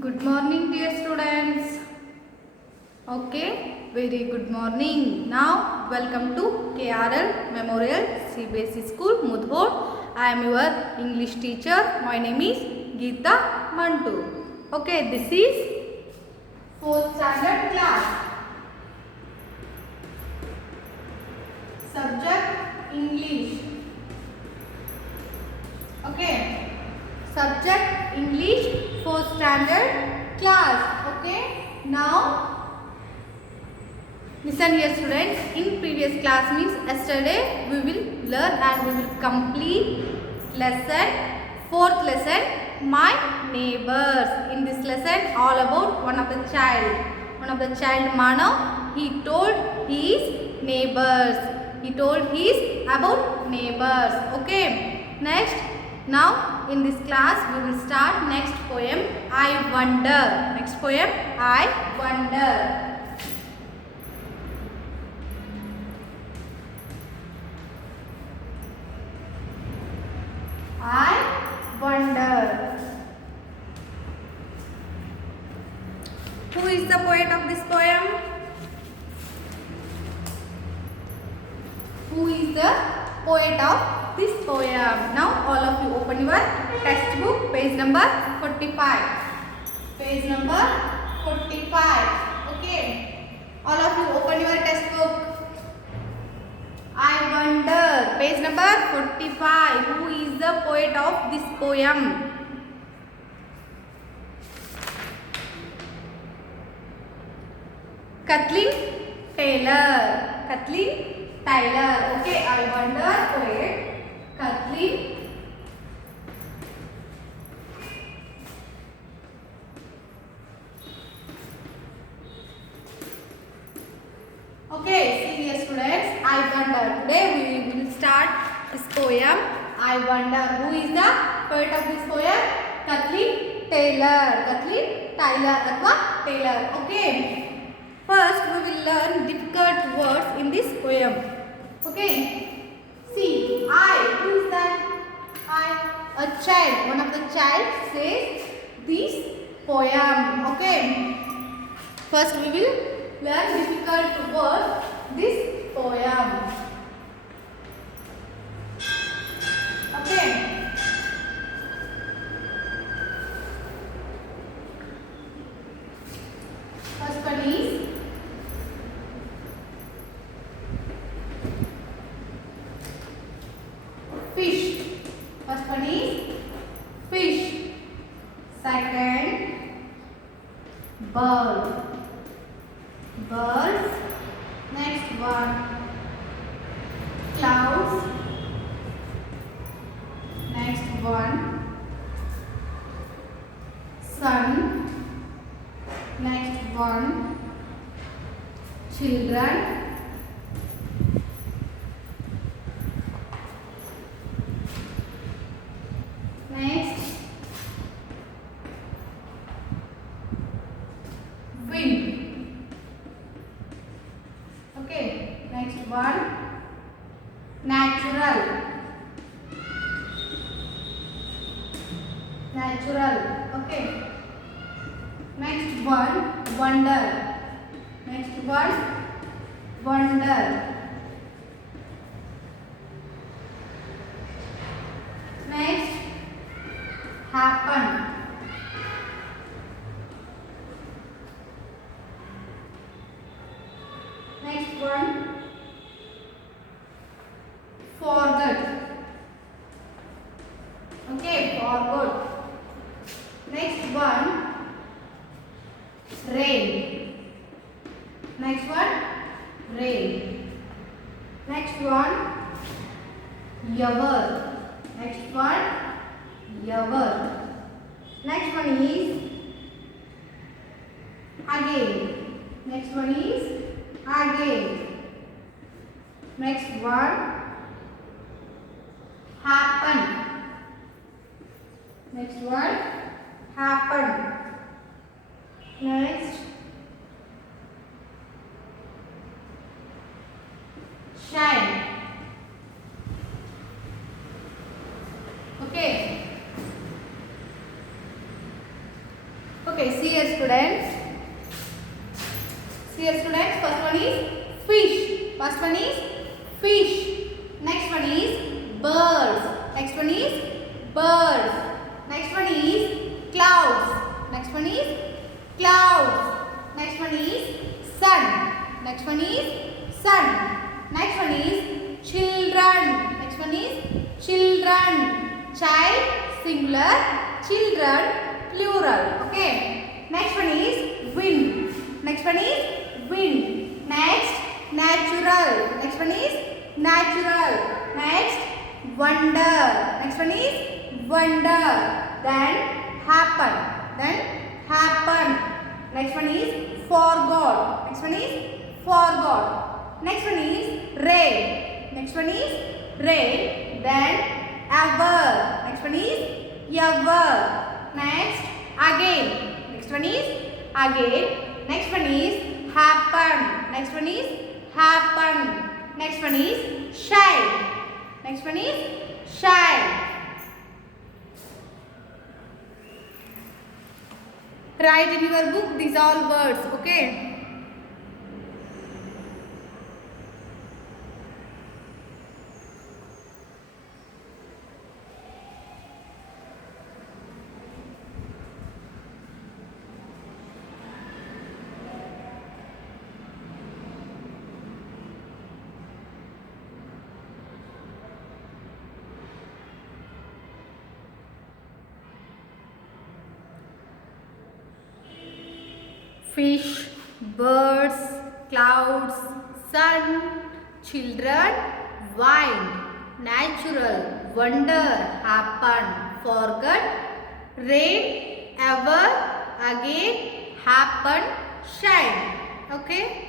Good morning, dear students. Okay, very good morning. Now, welcome to KRL Memorial CBSE School, Mudhol. I am your English teacher. My name is Geeta Mantu. Okay, this is 4th standard class. Subject English. Okay, subject English 4th standard class. Okay, now listen here students. In previous class means yesterday we will learn and we will complete lesson 4th lesson, my neighbors. In this lesson all about one of the child Manav. He told his neighbors. He told his about neighbors. Okay, next, now in this class we will start next poem, I wonder. Next poem, I wonder. I wonder. Who is the poet of this poem? Who is the poet of this poem? Now all of you open your textbook, page number 45. Page number 45. Okay. All of you open your textbook. I wonder. Page number 45. Who is the poet of this poem? Kathleen Taylor. Kathleen Taylor. Okay, I wonder poet Kathleen. Okay, see here students, I wonder. Today we will start this poem, I wonder. Who is the poet of this poem? Kathleen Taylor. Kathleen Taylor. Okay. First we will learn difficult words in this poem. Okay. See, I. Who is that? I. A child. One of the child says this poem. Okay. First we will learn difficult words this poem. Okay. First one is fish. First one is fish. Second, bird. Birds. Next one, clouds. Next one, sun. Next one, children. Next, wind. Okay, next one, natural. Okay. Next one, wonder. Next one, wonder. Next, happen. Next one, forget. Okay, forgot. Next one, rain. Next one, rain. Next one, ever. Next one, ever. Next one is again. Next one is again. Next one, happen. Next one, happen. Next, shine. Okay. Okay, see here students. See here students. First one is fish. First one is fish. Next one is birds. Next one is birds. Next one is clouds. Next one is clouds. Next one is sun. Next one is sun. Next one is children. Next one is children. Child singular, children plural. Okay. Next one is wind. Next one is wind. Next natural. Next one is natural. Next wonder. Next one is wonder. Then happen. Then happen. Next one is forgot. Next one is forgot. Next one is rain. Next one is rain. Then ever. Next one is ever. Next again. Next one is again. Next one is happen. Next one is happen. Next one is shine. Next one is shine. Write in your book these all words. Okay. Fish, birds, clouds, sun, children, wind, natural, wonder, happen, forget, rain, ever, again, happen, shine. Okay.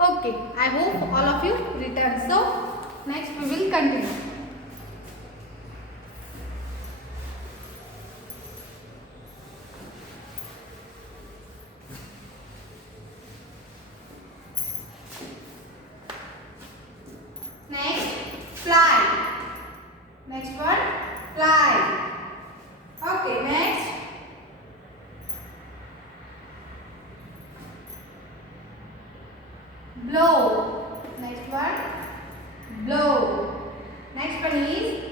Okay, I hope all of you return. So, next we will continue. Next, fly. Next one, fly. Okay, next. Blow. Next one, blow. Next one is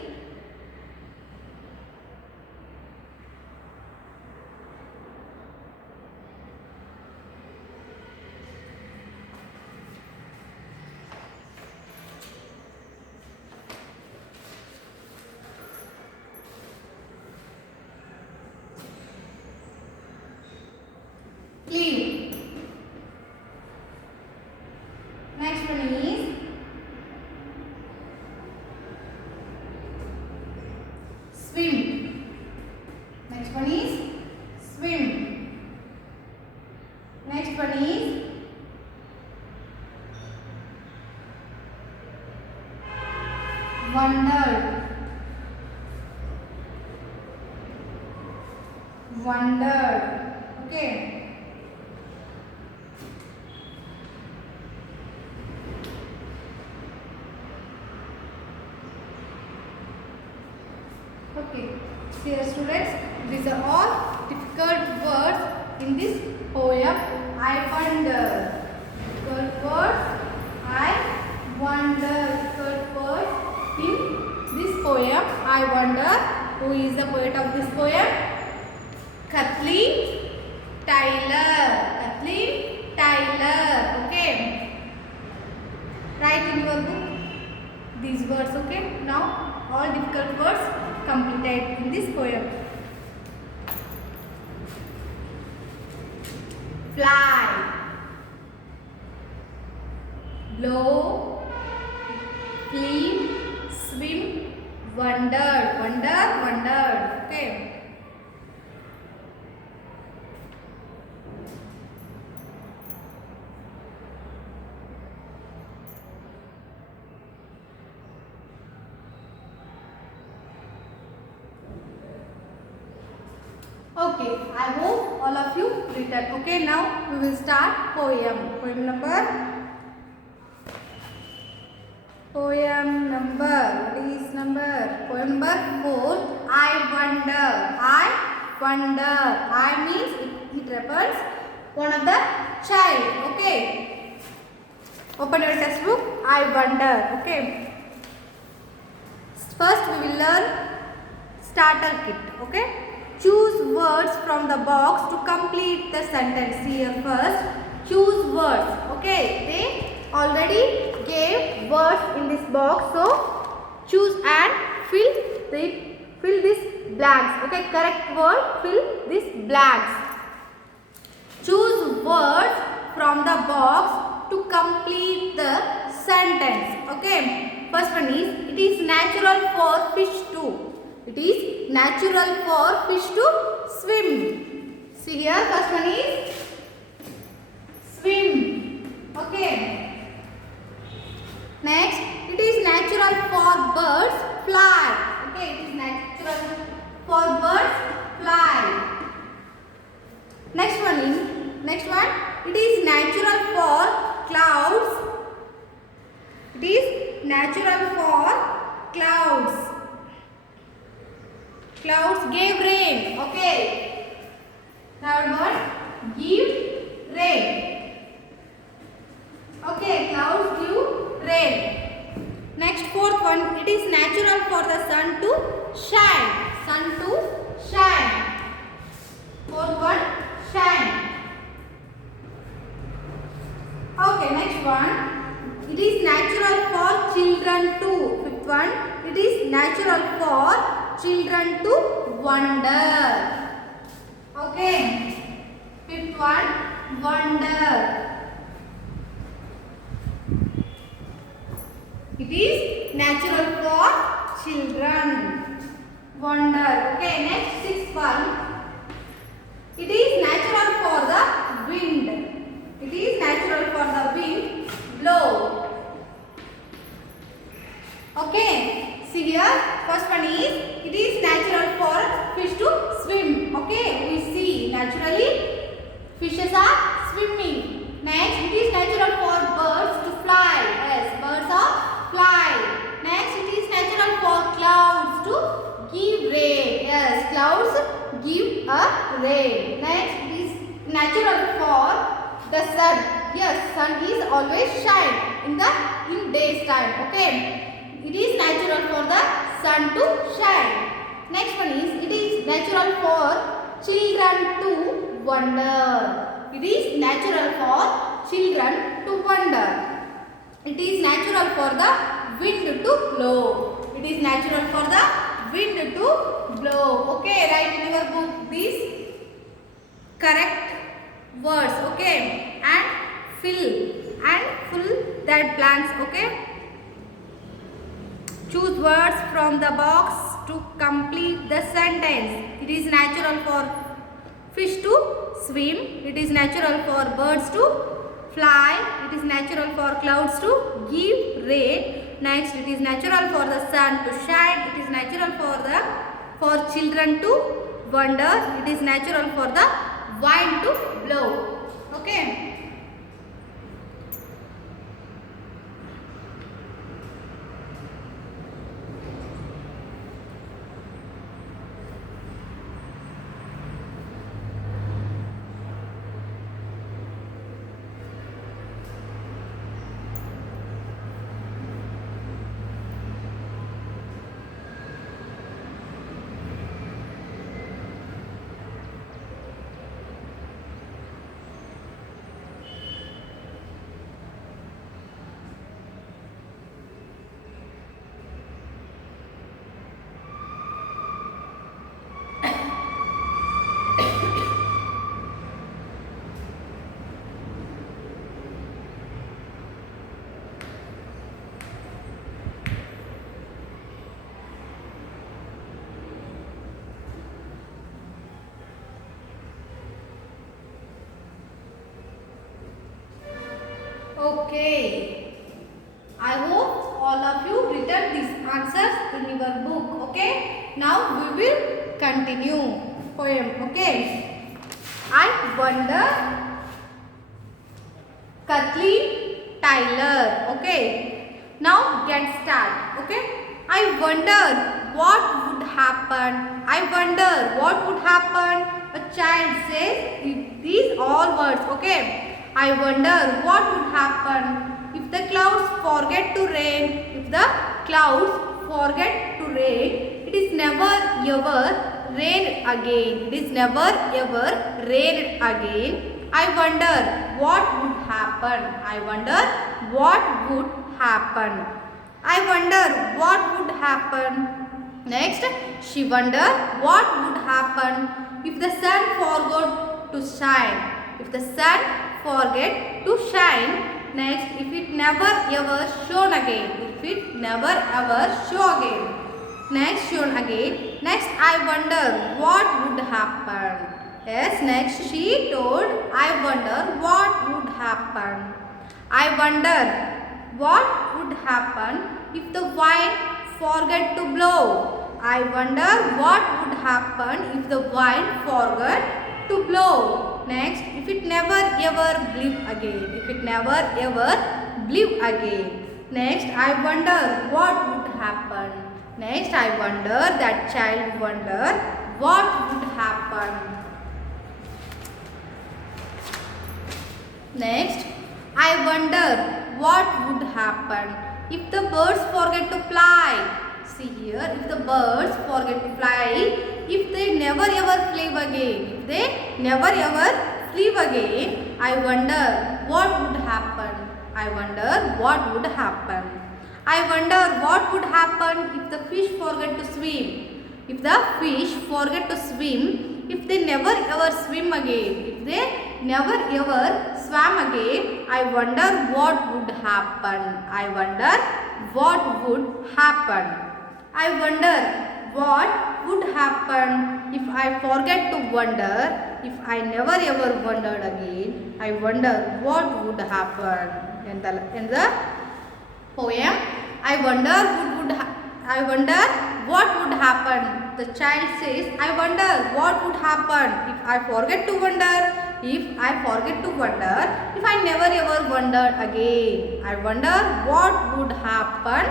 clean. Next one is swim. Next one is swim. Next one is wondered. Wondered. Okay. Okay, see here students, these are all difficult words in this poem. I wonder. Difficult words. I wonder. Difficult words in this poem. I wonder. Who is the poet of this poem? Kathleen Tyler. Kathleen Tyler. Okay. Write in your book these words. Okay. Now all difficult words completed in this poem. Fly, blow, flee, swim, wondered, wondered. Okay. Okay, I hope all of you written. Okay, now we will start poem. Poem number. What is number? Poem number 4. I wonder. I means it refers one of the child. Okay. Open your textbook. I wonder. Okay. First we will learn starter kit. Okay. Choose words from the box to complete the sentence. Here first. Choose words. Okay. They already gave words in this box. So choose and fill this blanks. Okay. Correct word. Fill this blanks. Choose words from the box to complete the sentence. Okay. First one is, it is natural for fish to. It is natural for fish to swim. See here, first one is swim. Okay. Next, it is natural for birds fly. Okay, it is natural for birds fly. Next one, it is natural for clouds. It is natural for clouds. Clouds gave rain. Okay. Third one, give rain. Okay, clouds give rain. Next, fourth one, it is natural for the sun to shine. Sun to shine. Fourth one, shine. Okay, next one, it is natural for children to. Fifth one, it is natural for children to wonder. Okay. Fifth one, wonder. It is natural for children. Wonder. Okay. Next, sixth one. It is natural for the wind. It is natural for the wind blow. Okay. See here. First one is, it is natural for fish to swim. Okay. We see naturally fishes are swimming. Next, it is natural for birds to fly. Yes, birds are fly. Next, it is natural for clouds to give rain. Yes, clouds give a rain. Next, it is natural for the sun. Yes, sun is always shine in days time. Okay. It is natural for the sun to shine. Next one is, it is natural for children to wonder. It is natural for children to wonder. It is natural for the wind to blow. It is natural for the wind to blow. Okay, write in your book these correct words. Okay, and fill that blanks. Okay. Choose words from the box to complete the sentence. It is natural for fish to swim. It is natural for birds to fly. It is natural for clouds to give rain. Next, it is natural for the sun to shine. It is natural for children to wonder. It is natural for the wind to blow. Okay. Okay. I hope all of you written these answers in your book. Okay. Now we will continue. poem. Okay. I wonder, Kathleen Tyler. Okay. Now get start. Okay. I wonder what would happen. I wonder what would happen. A child says these all words. Okay. I wonder what would happen if the clouds forget to rain. If the clouds forget to rain, it is never ever rain again. It is never ever rain again. I wonder what would happen. I wonder what would happen. I wonder what would happen. Next, she wondered what would happen if the sun forgot to shine. If the sun forget to shine. Next, if it never ever shone again. If it never ever show again. Next, shone again. Next, I wonder what would happen. Yes, next she told, I wonder what would happen. I wonder what would happen if the wind forget to blow. I wonder what would happen if the wind forget to blow. Next, if it never ever blew again. If it never ever blew again. Next, I wonder what would happen. Next, I wonder, that child wonder what would happen. Next, I wonder what would happen if the birds forget to fly. See here, if the birds forget to fly, if they never ever flew again, if they never ever flew again, I wonder what would happen. I wonder what would happen. I wonder what would happen if the fish forget to swim. If the fish forget to swim, if they never ever swim again, if they never ever swam again, I wonder what would happen. I wonder what would happen. I wonder what would happen if I forget to wonder, if I never ever wondered again. I wonder what would happen. In the poem, I wonder what would happen. The child says, I wonder what would happen if I forget to wonder. If I forget to wonder, if I never ever wondered again. I wonder what would happen.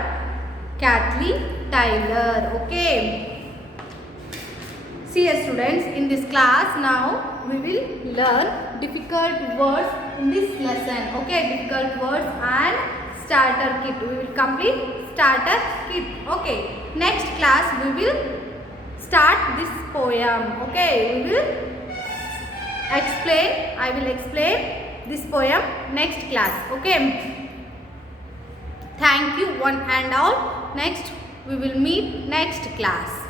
Kathleen Tyler. Okay. See students, in this class now we will learn difficult words in this lesson. Okay, difficult words and starter kit. We will complete starter kit. Okay, next class we will start this poem. Okay, we will explain. I will explain this poem next class. Okay. Thank you one and all. Next we will meet next class.